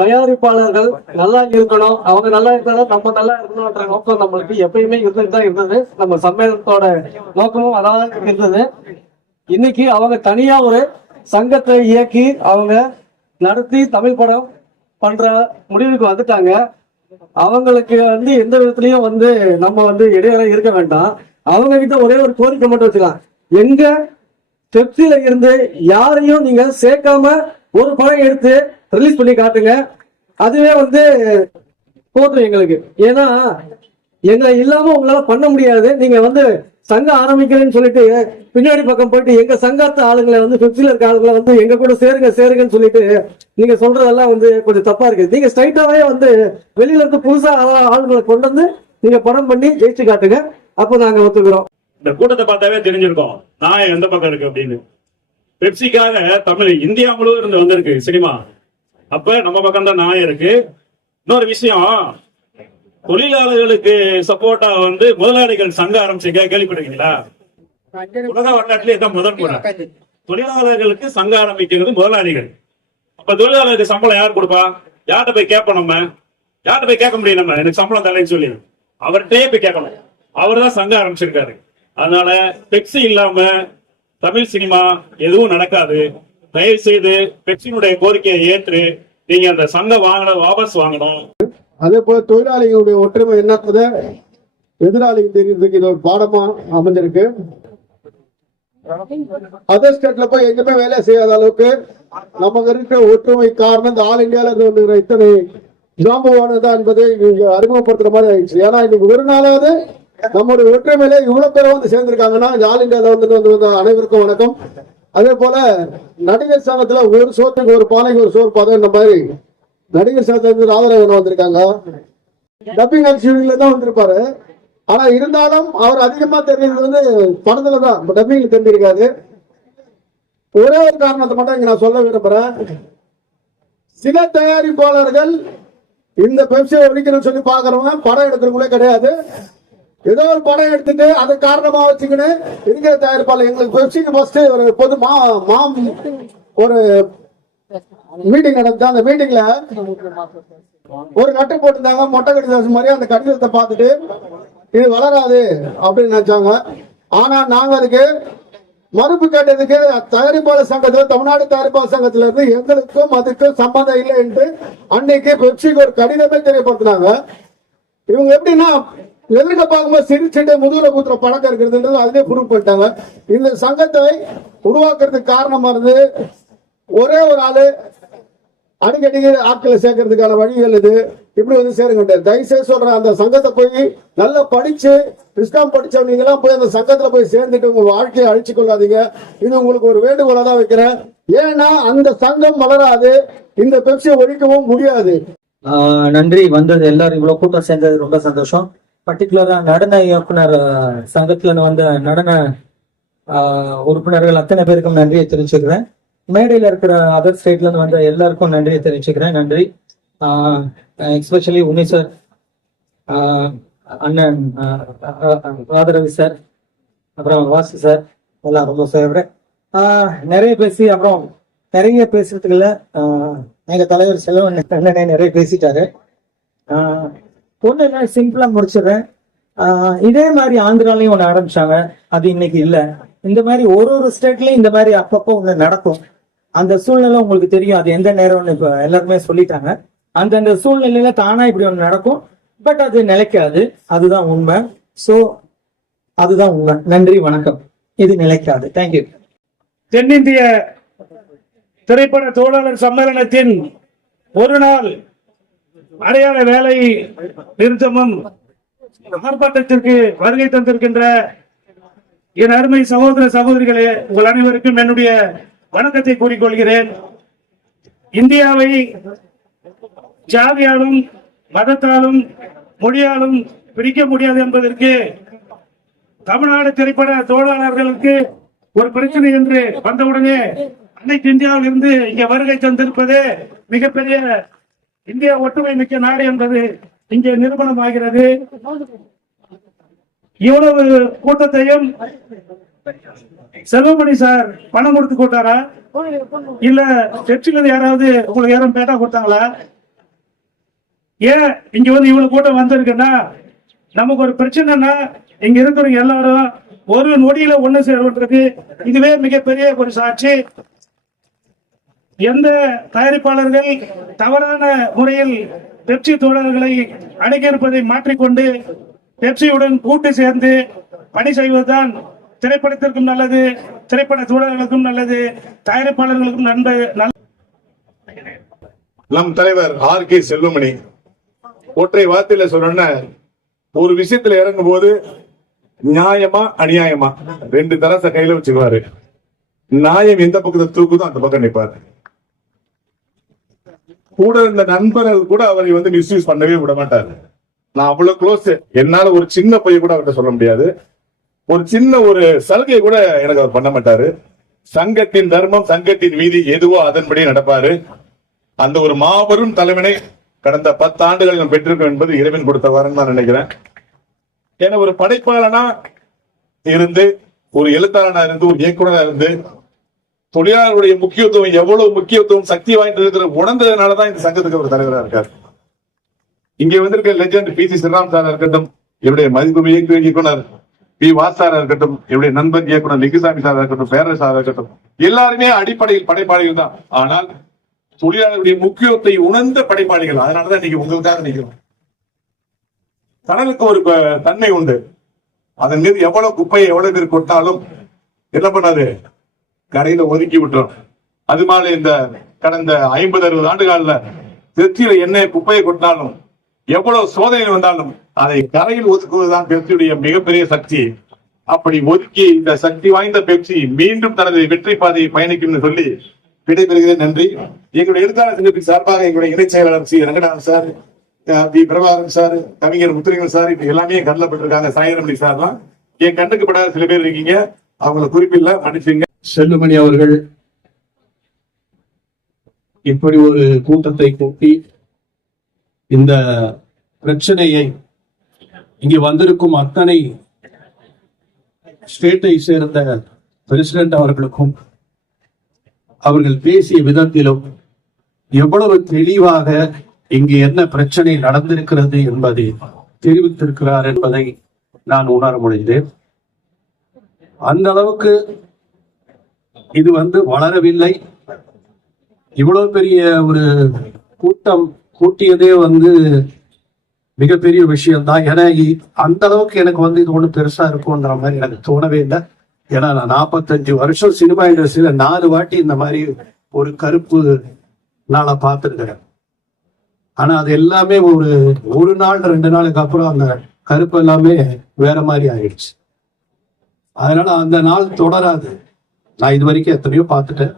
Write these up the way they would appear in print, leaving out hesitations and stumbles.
தயாரிப்பாளர்கள் நல்லா இருக்கணும், அவங்க நல்லா இருந்தாலும் நம்ம நல்லா இருக்கணும்ன்ற நோக்கம் நம்மளுக்கு எப்பயுமே இருந்துட்டு தான் இருந்தது. நம்ம சம்மேளனத்தோட நோக்கமும் அதான் இருந்தது. இன்னைக்கு அவங்க தனியா ஒரு சங்கத்தை இயக்கி அவங்க நடத்தி தமிழ் படம் பண்ற முடிவுக்கு வந்துட்டாங்க. அவங்களுக்கு எந்த விதத்திலையும் நம்ம இடையில இருக்க வேண்டாம். அவங்க கிட்ட ஒரே ஒரு கோரிக்கை மட்டும் வச்சுக்கலாம். எங்க பெப்சில இருந்து யாரையும் நீங்க சேர்க்காம ஒரு படம் எடுத்து ரிலீஸ் பண்ணி காட்டுங்க. அதுவே போதும் எங்களுக்கு. ஏன்னா எங்களை இல்லாம உங்களால பண்ண முடியாது. நீங்க சங்கம் ஆரம்பிக்கிறேன்னு சொல்லிட்டு பின்னாடி பக்கம் போயிட்டு எங்க சங்கத்து ஆளுங்களை பெப்சில இருக்க ஆளுங்களை எங்க கூட சேருங்கன்னு சொல்லிட்டு நீங்க சொல்றதெல்லாம் கொஞ்சம் தப்பா இருக்கு. நீங்க ஸ்ட்ரைட்டாவே வெளியில இருந்து புதுசா ஆளுங்களை கொண்டு நீங்க படம் பண்ணி ஜெயிச்சு காட்டுங்க. அப்போ நாங்க ஒத்துக்கிறோம். இந்த கூட்டத்தை பார்த்தாவே தெரிஞ்சிருக்கோம் நான் எந்த பக்கம் இருக்கு அப்படின்னு. பெப்சிக்காக தமிழ் இந்தியா முழுவதும் இருந்து வந்திருக்கு சினிமா. அப்ப நம்ம பக்கம் தான் நான் இருக்கு. இன்னொரு விஷயம், தொழிலாளர்களுக்கு சப்போர்ட்டா முதலாளிகள் சங்கம் ஆரம்பிச்சு கேள்விப்பட்டிருக்கீங்களா? உலக வரலாற்றிலே தான் முதல் முறை தொழிலாளர்களுக்கு சங்கம் ஆரம்பிக்கிறது முதலாளிகள். அப்ப தொழிலாளருக்கு சம்பளம் யார் கொடுப்பா? யார்கிட்ட போய் கேட்போம்? நம்ம யார்கிட்ட போய் கேட்க முடியும்? நம்ம எனக்கு சம்பளம் தரேன்னு சொல்லி அவர்கிட்டயே போய் கேட்கணும். அவர் தான் சங்கம் ஆரம்பிச்சிருக்காரு. அதனால பெப்சி இல்லாம தமிழ் சினிமா எதுவும் நடக்காது. தயவு செய்து பெப்சியினுடைய கோரிக்கையை ஏற்று நீங்க அந்த சங்கம் வாபஸ் வாங்கணும். அதே போல தொழிலாளிகளுடைய ஒற்றுமை என்னன்றத எதிராளிகள் தெரியறதுக்கு இது ஒரு பாடமா அமைஞ்சிருக்கு. அதர் ஸ்டேட்ல போய் எங்குமே வேலை செய்யாத அளவுக்கு நமக்கு இருக்கிற ஒற்றுமை காரணம் இந்த ஆல் இந்தியால இருந்து இத்தனை ஜாம்பவானதான் என்பதை நீங்க அறிமுகப்படுத்துற மாதிரி ஆயிடுச்சு. ஏன்னா இன்னைக்கு ஒரு நாளாவது நம்முடைய ஒற்றுமையில இவ்வளவு பேர் சேர்ந்திருக்காங்கன்னா ஆல் இந்தியால அனைவருக்கும் வணக்கம். அதே போல நடிகர் சங்கத்துல ஒரு சோத்துக்கு ஒரு பானைக்கு ஒரு சோறு பதம் இந்த மாதிரி நடிகர் சங்கத்துல ராதரவன் வந்திருக்காங்க. டப்பிங் ஆக்ஷன்ல தான் வந்திருப்பாரு. ஆனா இருந்தாலும் அவர் அதிகமா தெரிஞ்சது படத்துலதான், டப்பிங்ல தெரிஞ்சிருக்காது. ஒரே ஒரு காரணத்தை மட்டும் இங்க நான் சொல்ல விரும்புறேன். சில தயாரிப்பாளர்கள் இந்த பெப்சியை ஒழிக்கணும்னு சொல்லி பாக்குறவங்க படம் எடுக்கிறவங்களே கிடையாது. ஏதோ ஒரு படம் எடுத்துட்டு அதை காரணமா வச்சுக்கிட்டு இருக்கிற தயாரிப்பாளர் எங்களுக்கு பெப்சிக்கு ஃபர்ஸ்ட் ஒரு பொது ஒரு மீட்டிங் நடந்து அந்த மீட்டிங்ல ஒரு நட்டு போட்டிருந்தாங்க மொட்டை கடிதம் மாதிரி. அந்த கடிதத்தை பார்த்துட்டு இது வளராது அப்படின்னு நினைச்சாங்க. ஆனா நாங்க அதுக்கு மறுப்பு கேட்டதுக்கு தயாரிப்பாளர் சங்கத்துல, தமிழ்நாடு தயாரிப்பாளர் சங்கத்துல இருந்து எங்களுக்கும் அதுக்கும் சம்பந்தம் இல்லை என்று அன்னைக்கு பெப்சிக்கு ஒரு கடிதமே தெரியப்படுத்தினாங்க. இவங்க எப்படின்னா எதிர்க்க பார்க்கும்போது சிரிச்சுட்டு முதுகுல கூத்துற பழக்கம் இருக்கிறது அதுலயே ப்ரூவ் பண்ணிட்டாங்க. இந்த சங்கத்தை உருவாக்குறதுக்கு காரணமா இருந்து ஒரே ஒரு ஆளு அடிக்கடி ஆட்களை சேர்க்கறதுக்கான வழிகள் இது. இப்படி சேருங்க. தயவுசெய்து சொல்றேன், அந்த சங்கத்தை போய் நல்லா படிச்சு பிஸ்காம் படிச்சவங்க எல்லாம் போய் அந்த சங்கத்துல போய் சேர்ந்துட்டு உங்க வாழ்க்கையை அழிச்சு கொள்ளாதீங்க. இது உங்களுக்கு ஒரு வேண்டுகோளா தான் வைக்கிறேன். ஏன்னா அந்த சங்கம் வளராது, இந்த பெப்சியை ஒழிக்கவும் முடியாது. நன்றி. வந்தது எல்லாரும் இவ்வளவு கூட்டம் சேர்ந்தது ரொம்ப சந்தோஷம். பர்டிகுலரா நடன இயக்குனர் சங்கத்துல நடன உறுப்பினர்கள் அத்தனை பேருக்கும் நன்றியை தெரிவிச்சுக்கிறேன். மேடையில இருக்கிற அதர் ஸ்டேட்ல இருந்து வந்த எல்லாருக்கும் நன்றியை தெரிவிச்சுக்கிறேன். நன்றி. எஸ்பெஷலி உன்னி சார், அண்ணன் ராதரவி சார், அப்புறம் வாசு சார், எல்லாம் ரொம்ப ஃபேவரட். நிறைய பேசி அப்புறம் நிறைய பேசுறதுக்குள்ள எங்க தலைவர் செல்வன் அண்ணனே நிறைய பேசிட்டாரு. ஒண்ணு என்ன சிம்பிளா முடிச்சிடுறேன். இதே மாதிரி ஆந்திராலையும் ஒண்ணு ஆரம்பிச்சாங்க, அது இன்னைக்கு இல்ல. இந்த மாதிரி ஒரு ஸ்டேட்லயும் இந்த மாதிரி அப்பப்போ ஒண்ணு நடக்கும். அந்த சூழ்நிலை உங்களுக்கு தெரியும், அது எந்த நேரம்னு இப்ப எல்லாருமே சொல்லிட்டாங்க. அந்தந்த சூழ்நிலையில தானா இப்படி ஒண்ணு நடக்கும். பட் அது நிலைக்காது, அதுதான் உண்மை. சோ அதுதான் உண்மை. நன்றி, வணக்கம். இது நிலைக்காது. தேங்க்யூ. தென்னிந்திய திரைப்பட தொழிலாளர் சம்மேளனத்தின் ஒரு நாள் அடையாள வேலை நிறுத்தமும் ஆர்ப்பாட்டத்திற்கு வருகை தந்திருக்கின்ற என் அருமை சகோதர சகோதரிகளே, உங்கள் அனைவருக்கும் என்னுடைய வணக்கத்தை கூறிக்கொள்கிறேன். இந்தியாவை ஜாதியாலும் மதத்தாலும் மொழியாலும் பிரிக்க முடியாது என்பதற்கு தமிழ்நாடு திரைப்பட தொழிலாளர்களுக்கு ஒரு பிரச்சனை என்று வந்தவுடனே அனைத்து இந்தியாவில் இருந்து இங்க வருகை தந்திருப்பது மிகப்பெரிய இந்தியா ஒற்றுமை மிக்க நாடு என்பது இங்கே நிரூபணமாகிறது. இவ்வளவு கூட்டத்தையும் செல்வமணி சார் பணம் கொடுத்து கூட்டாரா இல்ல சர்ச்சில் இருந்து யாராவது உங்களுக்கு யாரும் பேட்டா கொடுத்தாங்களா? ஏன் இங்க வந்து இவ்வளவு கூட்டம் வந்திருக்குன்னா, நமக்கு ஒரு பிரச்சனைனா இங்க இருக்கிறவங்க எல்லாரும் ஒரு நொடியில ஒண்ணு சேர்வதற்கு இதுவே மிகப்பெரிய ஒரு சாட்சி. எந்த தயாரிப்பாளர்கள் தவறான முறையில் பெப்சி தோழர்களை அணுகியிருப்பதை மாற்றிக்கொண்டு பெப்சியுடன் கூட்டு சேர்ந்து பணி செய்வதுதான் திரைப்படத்திற்கும் நல்லது, திரைப்பட தோழர்களுக்கும் நல்லது, தயாரிப்பாளர்களுக்கும் நம் தலைவர் R.K. செல்வமணி ஒற்றை வார்த்தையில சொன்ன ஒரு விஷயத்துல இறங்கும் போது நியாயமா அநியாயமா ரெண்டு தரச கையில வச்சுக்குவாரு. நியாயம் எந்த பக்கத்தை தூக்குதோ அந்த பக்கம் நிற்பாரு. கூட இருந்த நண்பர்கள் கூட அவரை வந்து மிஸ்யூஸ் பண்ணவே விட மாட்டாரு. நான் அவ்வளவு க்ளோஸ், என்னால ஒரு சின்ன பைய கூட அவர்கிட்ட சொல்ல முடியாது. ஒரு சின்ன ஒரு சலுகை கூட எனக்கு அவர் பண்ண மாட்டாரு. சங்கத்தின் தர்மம், சங்கத்தின் வீதி எதுவோ அதன்படி நடப்பாரு. அந்த ஒரு மாபெரும் தலைவனை கடந்த 10 ஆண்டுகள் நான் பெற்றிருக்கோம் என்பது இறைவன் கொடுத்த வரன்னு நான் நினைக்கிறேன். ஏன்னா ஒரு படைப்பாளனா இருந்து, ஒரு எழுத்தாளனா இருந்து, ஒரு இயக்குனரா இருந்து, தொழிலாளர்களுடைய முக்கியத்துவம் எவ்வளவு முக்கியத்துவம் சக்தி வாய்ந்தது உணர்ந்ததுனாலதான் இந்த சங்கத்துக்கு ஒரு தலைவராக இருக்காரு. இங்க வந்திருக்க லெஜண்ட் P.C. ஸ்ரீராம் சாரா இருக்கட்டும், என்னுடைய மதிப்பு இயக்குனர் P. வாசாரா இருக்கட்டும், என்னுடைய நண்பர் இயக்குனர் லிங்குசாமி சாரா இருக்கட்டும், பேரரசு சாரா இருக்கட்டும், எல்லாருமே அடிப்படையில் படைப்பாளிகள் தான். ஆனால் தொழிலாளர்களுடைய முக்கியத்தை உணர்ந்த படைப்பாளிகள். அதனாலதான் இன்னைக்கு உங்களுக்காக நிற்கிறோம். கடலுக்கு ஒரு தன்மை உண்டு. அதன் மீது எவ்வளவு குப்பையை எவ்வளவு பேர் கொட்டாலும் என்ன பண்ணாரு, கரையில ஒதுக்கி விட்டுரும். அது மாதிரி இந்த கடந்த 50-60 ஆண்டுகால திருச்சியில என்ன குப்பையை கொட்டினாலும், எவ்வளவு சோதனை வந்தாலும் அதை கரையில் ஒதுக்குவதுதான் பெப்சியுடைய மிகப்பெரிய சக்தி. அப்படி ஒதுக்கி இந்த சக்தி வாய்ந்த பெப்சி மீண்டும் தனது வெற்றி பாதையை பயணிக்கும் சொல்லி விடைபெறுகிறேன். நன்றி. எங்களுடைய எழுத்தாளர் சங்கத்தின் சார்பாக எங்களுடைய இணைச் செயலாளர் C. Ranganathan sir, V. Prabhakaran sir, கவிஞர் முத்துலிங்கன் சார், இப்ப எல்லாமே கண்ணில் பட்டிருக்காங்க. சாயரமணி சார்லாம் என் கண்ணுக்கு படாத சில பேர் இருக்கீங்க, அவங்களை குறிப்பில்ல, மன்னிச்சுங்க. செல்லுமணி அவர்கள் இப்படி ஒரு கூட்டத்தை கூட்டி இந்த பிரச்சனையை இங்கே வந்திருக்கும் அத்தனை ஸ்டேட்டை சேர்ந்த பிரசிடென்ட் அவர்களுக்கும் அவர்கள் பேசிய விதத்திலும் எவ்வளவு தெளிவாக இங்கு என்ன பிரச்சனை நடந்திருக்கிறது என்பதை தெரிவித்திருக்கிறார் என்பதை நான் உணர முடிந்தேன். அந்த அளவுக்கு இது வளரவில்லை. இவ்வளவு பெரிய ஒரு கூட்டம் கூட்டியதே மிகப்பெரிய விஷயம்தான். ஏன்னா அந்த அளவுக்கு எனக்கு இது ஒண்ணு பெருசா இருக்கும்ன்ற மாதிரி எனக்கு தோணவே இல்லை. ஏன்னா நான் 45 வருஷம் சினிமா இண்டஸ்ட்ரியில 4 வாட்டி இந்த மாதிரி ஒரு கருப்பு நாளை பார்த்துருக்கிறேன். ஆனா அது எல்லாமே ஒரு நாள் 2 நாளுக்கு அப்புறம் அந்த கருப்பு எல்லாமே வேற மாதிரி ஆயிடுச்சு. அதனால அந்த நாள் தொடராது. நான் இது வரைக்கும் எத்தனையோ பார்த்துட்டேன்,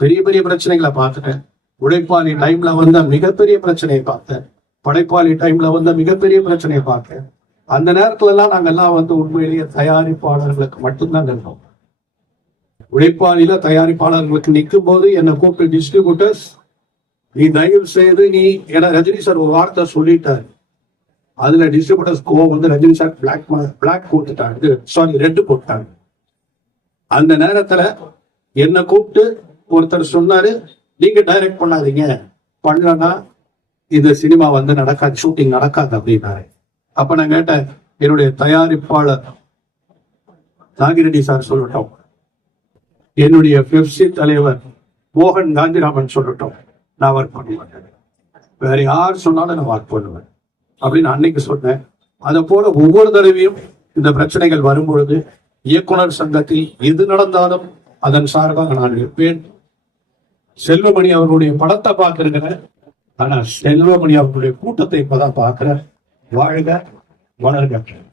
பெரிய பெரிய பிரச்சனைகளை பார்த்துட்டேன். உழைப்பாளி டைம்ல வந்த மிகப்பெரிய பிரச்சனையை பார்த்தேன், படைப்பாளி டைம்ல வந்த மிகப்பெரிய பிரச்சனையை பார்த்தேன். அந்த நேரத்துல எல்லாம் நாங்கெல்லாம் உண்மையிலேயே தயாரிப்பாளர்களுக்கு மட்டும்தான் நிற்போம். உழைப்பாளியில தயாரிப்பாளர்களுக்கு நிற்கும் போது என்னை கூப்பிட்டு டிஸ்ட்ரிபியூட்டர்ஸ், நீ தயவு செய்து ஏன்னா ரஜினி சார் ஒரு வார்த்தை சொல்லிட்டாரு, அதுல டிஸ்ட்ரிபியூட்டர்ஸ் ரஜினி சார் பிளாக் கொடுத்துட்டாங்க, சாரி ரெட் போட்டாங்க. அந்த நேரத்துல என்ன கூப்பிட்டு ஒருத்தர் சொன்னாரு, நீங்க டைரக்ட் பண்ணாதீங்க, பண்ணலன்னா இது சினிமா நடக்காது, ஷூட்டிங் நடக்காது அப்படின்னாரு. அப்ப நான் கேட்டேன், என்னுடைய தயாரிப்பாளர் நாகிரெட்டி சார் சொல்லட்டும், என்னுடைய பெப்சி தலைவர் மோகன் காந்திராமன் சொல்லட்டும், நான் ஒர்க் பண்ண மாட்டேன், வேற யார் சொன்னாலும் நான் ஒர்க் பண்ணுவேன் அப்படின்னு அன்னைக்கு சொன்னேன். அதை போல ஒவ்வொரு தடவையும் இந்த பிரச்சனைகள் வரும்பொழுது இயக்குனர் சங்கத்தில் எது நடந்தாலும் அதன் சார்பாக நான் இருப்பேன். செல்வமணி அவர்களுடைய படத்தை பார்க்கிறேன், ஆனா செல்வமணி அவர்களுடைய கூட்டத்தை இப்பதான் பார்க்கிறேன். வாழ்க வளர்க.